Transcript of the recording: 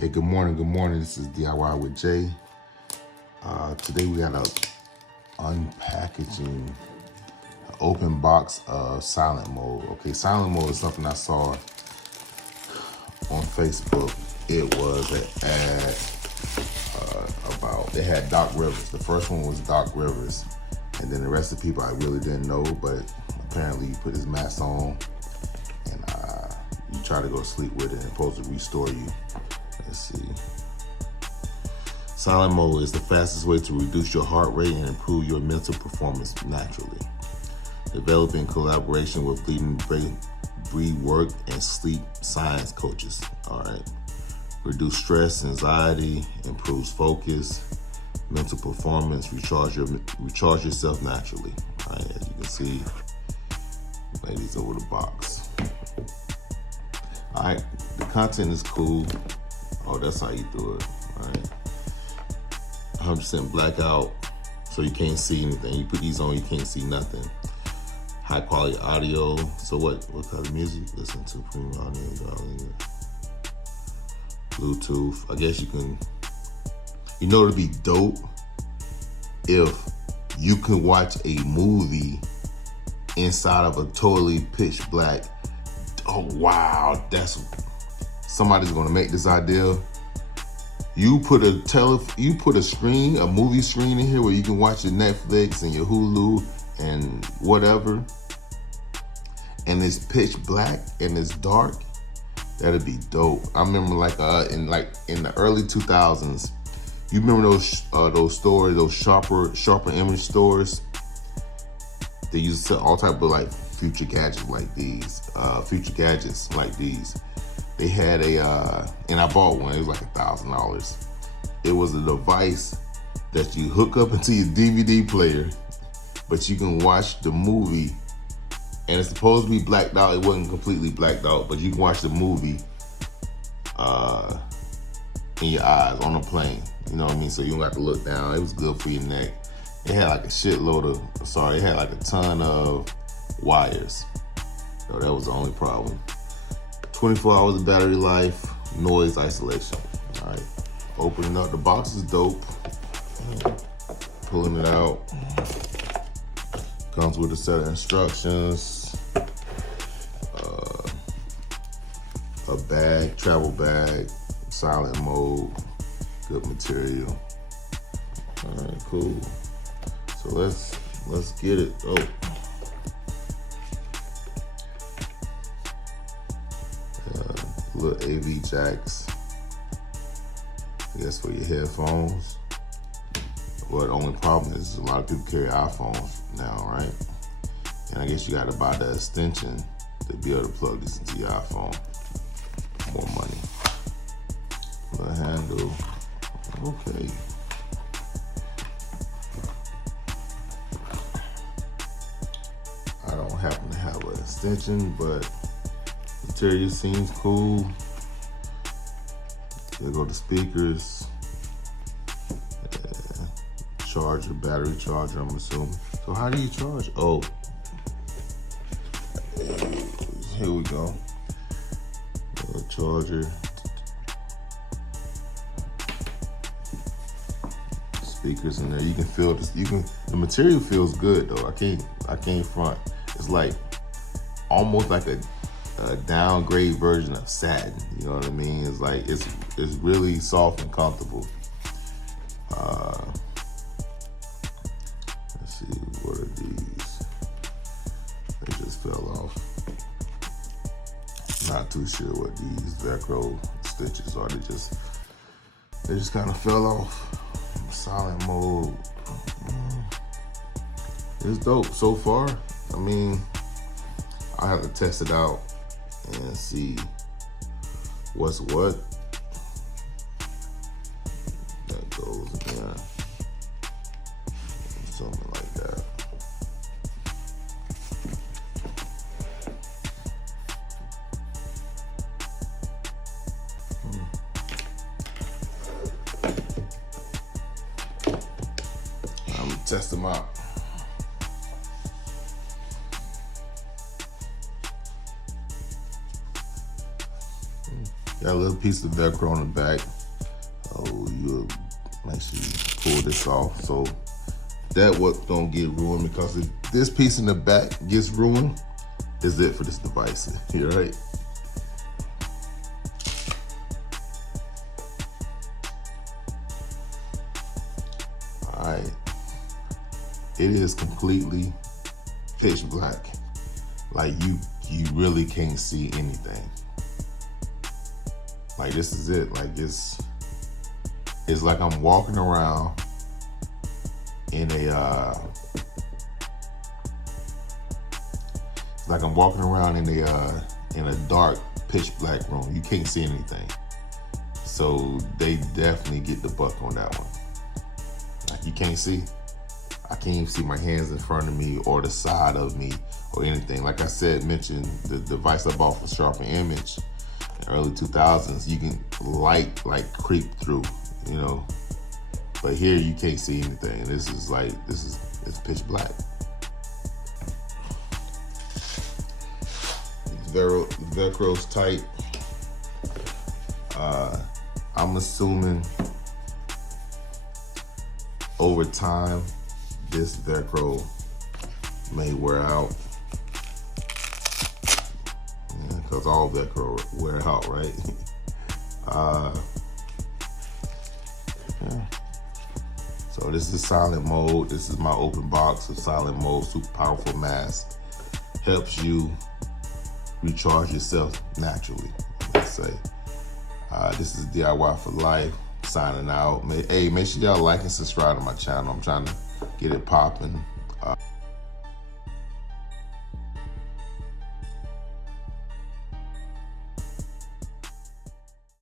Hey, good morning. Good morning. This is DIY with Jay. Today we got a unpackaging open box of silent mode. Okay, silent mode is something I saw on Facebook. It was an ad about, it had Doc Rivers. The first one was Doc Rivers. And then the rest of the people I really didn't know, but apparently you put his mask on and you try to go to sleep with it and it's supposed to restore you. Let's see. Silent mode is the fastest way to reduce your heart rate and improve your mental performance naturally. Developed in collaboration with leading breath work and sleep science coaches. All right. Reduce stress, anxiety, improves focus, mental performance, recharge yourself naturally. All right, as you can see, ladies over the box. All right, the content is cool. Oh, that's how you do it. All right. 100% blackout, so you can't see anything. You put these on, you can't see nothing. High quality audio. So what kind of music you listen to? Premium audio, Bluetooth. I guess you can, it'd be dope if you can watch a movie inside of a totally pitch black. Oh wow, somebody's gonna make this idea. You put a movie screen in here where you can watch your Netflix and your Hulu and whatever, and it's pitch black and it's dark. That'd be dope. I remember in the early 2000s, you remember those stores, those sharper image stores? They used to sell all type of future gadgets like these. They had and I bought one. It was like $1,000. It was a device that you hook up into your DVD player, but you can watch the movie, and it's supposed to be blacked out. It wasn't completely blacked out, but you can watch the movie in your eyes on a plane. You know what I mean? So you don't have to look down. It was good for your neck. It had it had like a ton of wires. So that was the only problem. 24 hours of battery life, noise isolation. All right, opening up the box is dope. Pulling it out. Comes with a set of instructions. A bag, travel bag, silent mode, good material. All right, cool. So let's get it. Oh. Little AV jacks, I guess, for your headphones. Well, the only problem is a lot of people carry iPhones now, right? And I guess you gotta buy the extension to be able to plug this into your iPhone. More money. The handle, okay. I don't happen to have an extension, but material seems cool. There go the speakers. Charger, battery charger, I'm assuming. So how do you charge? Oh, here we go. Charger. Speakers in there. You can feel this. The material feels good though. I can't front. It's like almost like a downgrade version of satin. You know what I mean? It's like it's really soft and comfortable. Let's see, what are these? They just fell off. Not too sure what these Velcro stitches are. They just kind of fell off. Silent mode. It's dope so far. I mean, I have to test it out and see what's what. That goes again. Something like that. I'm gonna test them out. Got a little piece of Velcro on the back. Oh, you'll make sure you pull this off so that what don't get ruined, because if this piece in the back gets ruined, is it for this device. You're right. All right. It is completely pitch black. Like you really can't see anything. Like this is it. Like it's like I'm walking around in a in a dark pitch black room. You can't see anything. So they definitely get the buck on that one. Like you can't see. I can't even see my hands in front of me or the side of me or anything. Like I said, mentioned the device I bought for Sharp Image in early 2000s, you can light like creep through, you know. But here you can't see anything. It's pitch black. Velcro's tight. I'm assuming over time this Velcro may wear out, because all Velcro wear out, right? Yeah. So this is silent mode. This is my open box of silent mode, super powerful mask. Helps you recharge yourself naturally, let's say. This is DIY for Life, signing out. Hey, make sure y'all like and subscribe to my channel. I'm trying to get it popping.